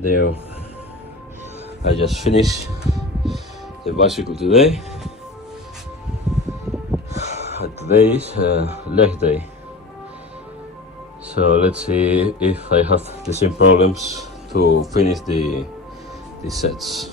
There, I just finished the bicycle today. Today is leg day, so let's see if I have the same problems to finish the sets.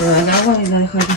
Se va el agua y la deja aquí.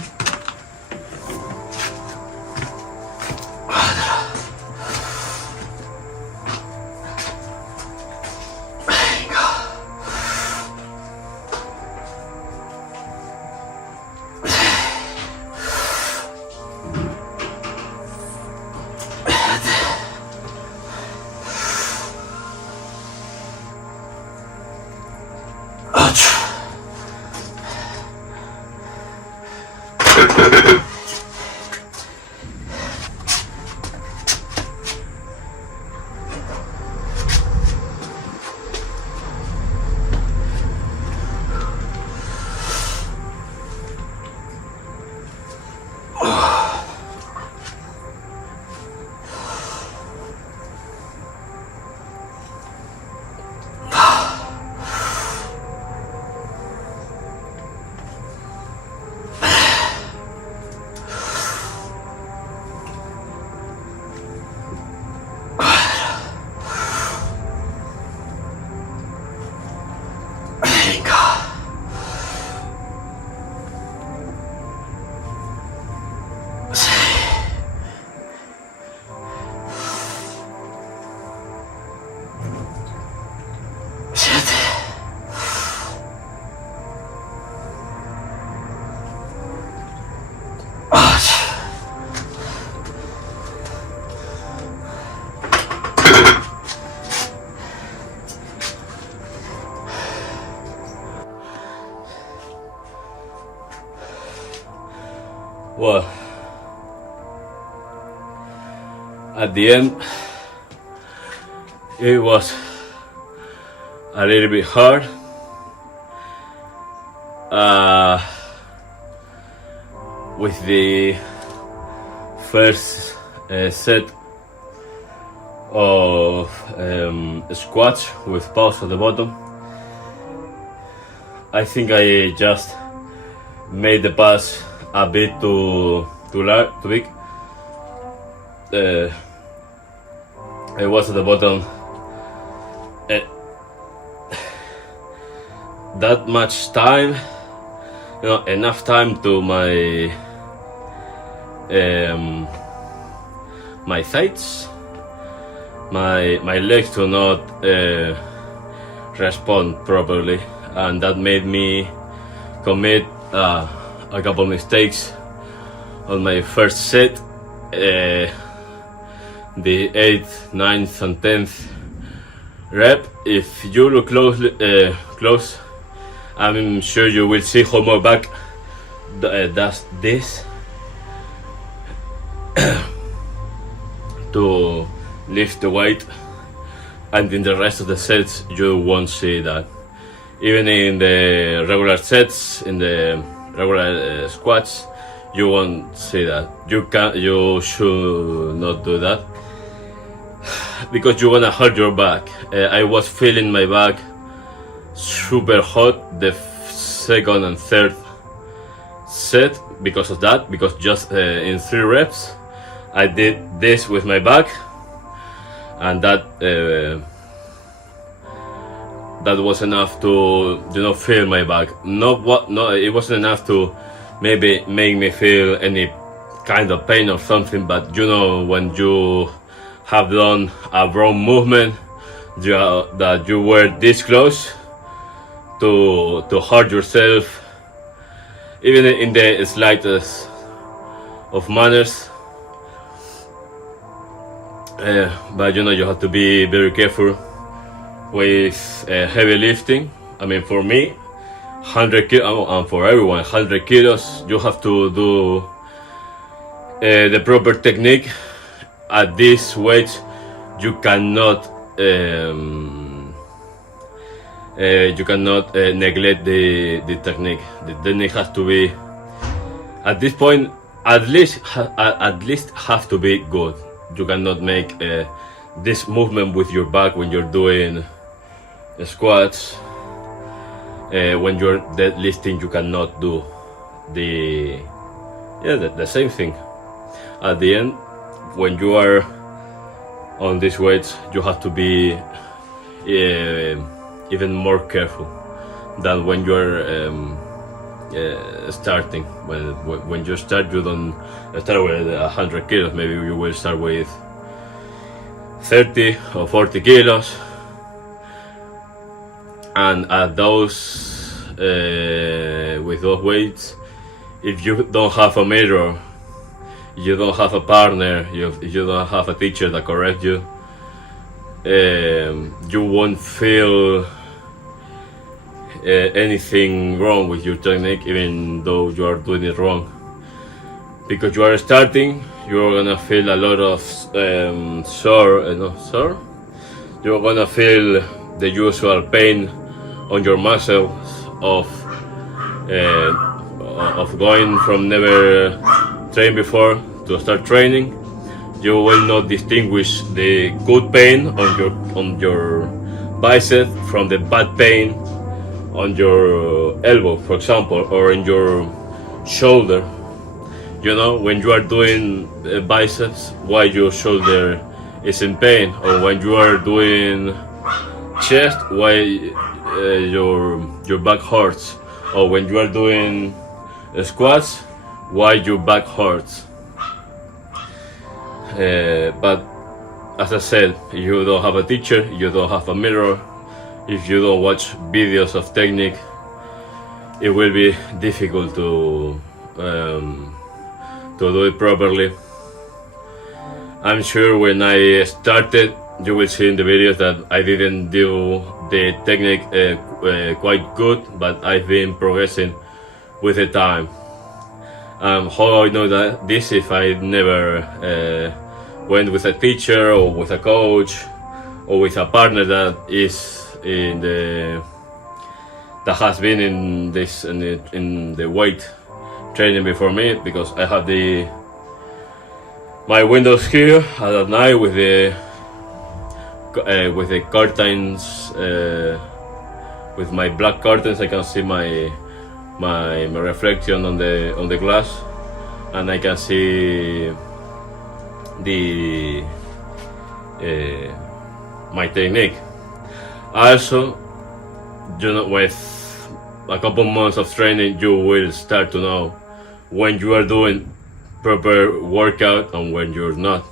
Well, at the end, it was a little bit hard. With the first set of squats with pause at the bottom, I think I just made the pass a bit too big. I was at the bottom that much time, enough time to my my thighs, my legs to not respond properly, and that made me commit a couple mistakes on my first set. The 8th, 9th and 10th rep. If you look close, I'm sure you will see how my back does this to lift the weight, and in the rest of the sets you won't see that. Even in the regular sets, in the regular squats, you won't see that. You should not do that, because you wanna hold your back. I was feeling my back super hot the second and third set because of that, because just in 3 reps I did this with my back, and that was enough to feel my back. It wasn't enough to maybe make me feel any kind of pain or something, but when you have done a wrong movement, that you were this close to hurt yourself, even in the slightest of manners. But you have to be very careful with heavy lifting. I mean, for me, 100 kilos, and for everyone, 100 kilos, you have to do the proper technique. At this weight, you cannot neglect the technique. The technique has to be, at this point, at least have to be good. You cannot make this movement with your back when you're doing squats. When you're deadlifting, you cannot do the same thing. At the end, when you are on these weights, you have to be even more careful than when you're starting. When you start, you don't start with 100 kilos. Maybe you will start with 30 or 40 kilos, and at those with those weights, if you don't have a mirror, you don't have a partner, you don't have a teacher that corrects you, you won't feel anything wrong with your technique, even though you are doing it wrong. Because you are starting, you're gonna feel a lot of sore. You're gonna feel the usual pain on your muscles of going from never trained before to start training. You will not distinguish the good pain on your bicep from the bad pain on your elbow, for example, or in your shoulder. You know, when you are doing biceps, why your shoulder is in pain, or when you are doing chest, why your back hurts, or when you are doing squats, why your back hurts. But as I said, you don't have a teacher, you don't have a mirror, if you don't watch videos of technique, it will be difficult to do it properly. I'm sure when I started, you will see in the videos that I didn't do the technique quite good, but I've been progressing with the time. How I know that this, if I never went with a teacher or with a coach or with a partner that is that has been in the weight training before me, because I have my windows here at night with the curtains, with my black curtains. I can see my reflection on the glass, and I can see my technique. Also, with a couple months of training, you will start to know when you are doing proper workout and when you're not.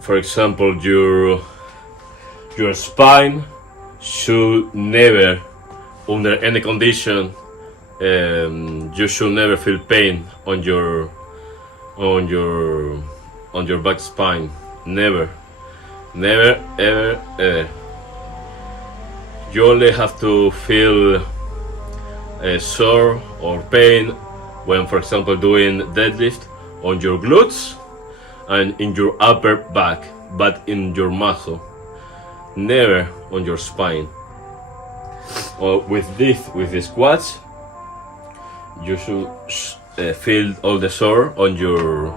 For example, your spine should never, under any condition, you should never feel pain on your back spine. Never, ever. You only have to feel sore or pain when, for example, doing deadlift on your glutes and in your upper back, but in your muscle, never on your spine. Or with the squats, you should feel all the sore on your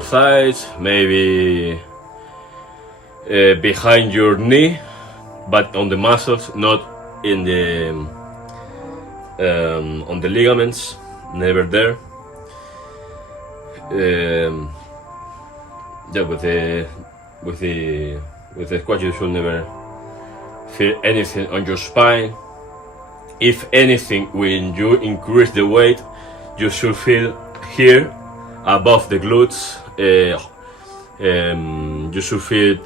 thighs, maybe behind your knee, but on the muscles, not in the on the ligaments, never there. With the squat, you should never feel anything on your spine. If anything, when you increase the weight, you should feel here above the glutes. You should feel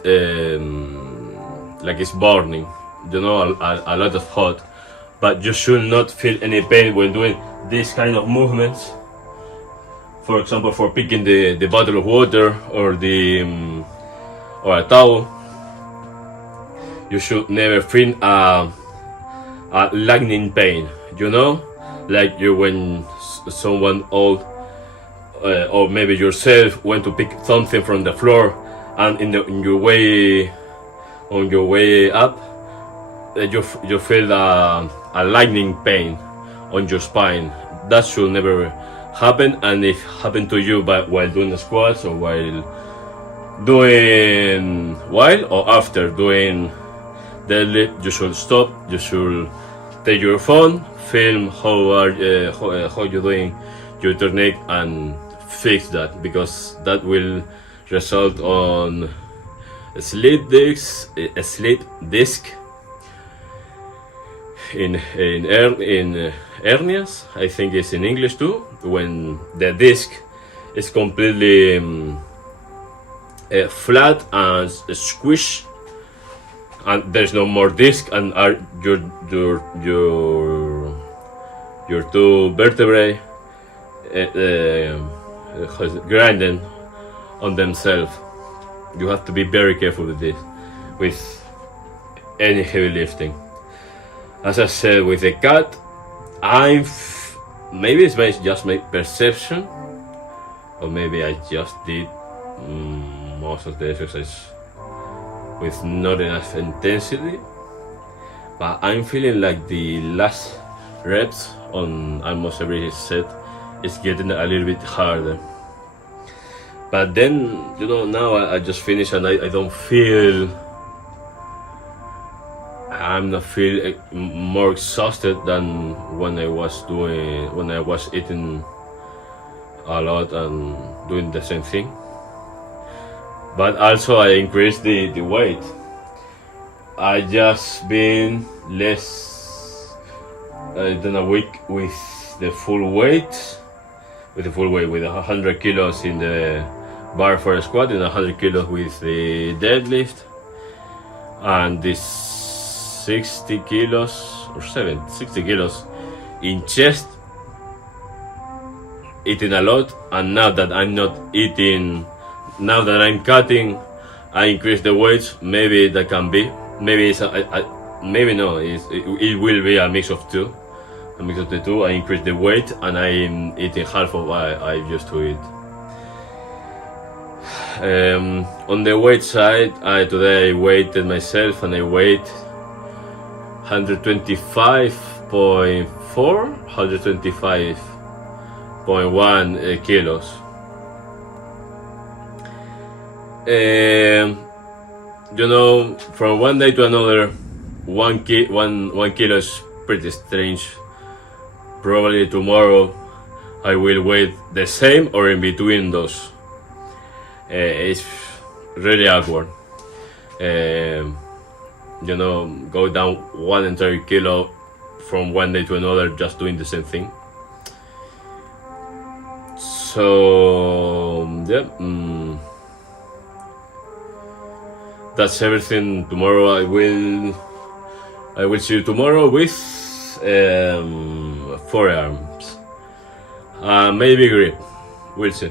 like it's burning, a lot of hot, but you should not feel any pain when doing these kind of movements. For example, for picking the bottle of water or a towel, you should never feel a lagging pain. Like when someone old or maybe yourself went to pick something from the floor, and on your way up, you feel a lightning pain on your spine. That should never happen. And if happened to you while doing the squats, or while after doing deadlift, you should stop. You should take your phone, film how you're doing your technique, and fix that, because that will result on a sleep disc hernias. I think it's in English too. When the disc is completely flat and squish, and there's no more disc, and your two vertebrae grinding on themselves. You have to be very careful with this, with any heavy lifting. As I said, with the cat, maybe it's just my perception, or maybe I just did most of the exercise with not enough intensity, but I'm feeling like the last reps on almost every set is getting a little bit harder. But then, now I just finished and I don't feel, I'm not feel more exhausted than when I was eating a lot and doing the same thing. But also I increased the weight. I just been less than a week with the full weight, with 100 kilos in the bar for a squat and 100 kilos with the deadlift, and this 60 kilos in chest, eating a lot. And now that I'm not eating, now that I'm cutting, I increase the weight. Maybe that can be, maybe it's maybe no, it will be a mix of two. A mix of the two. I increase the weight and I'm eating half of what I used to eat. On the weight side, today I weighted myself and I weighed 125.4, 125.1 kilos. From one day to another, 1 kilo is pretty strange. Probably tomorrow I will weigh the same or in between those. It's really awkward. Go down 1 entire kilo from one day to another, just doing the same thing. So yeah, that's everything. Tomorrow I will see you tomorrow with forearms, maybe grip. We'll see.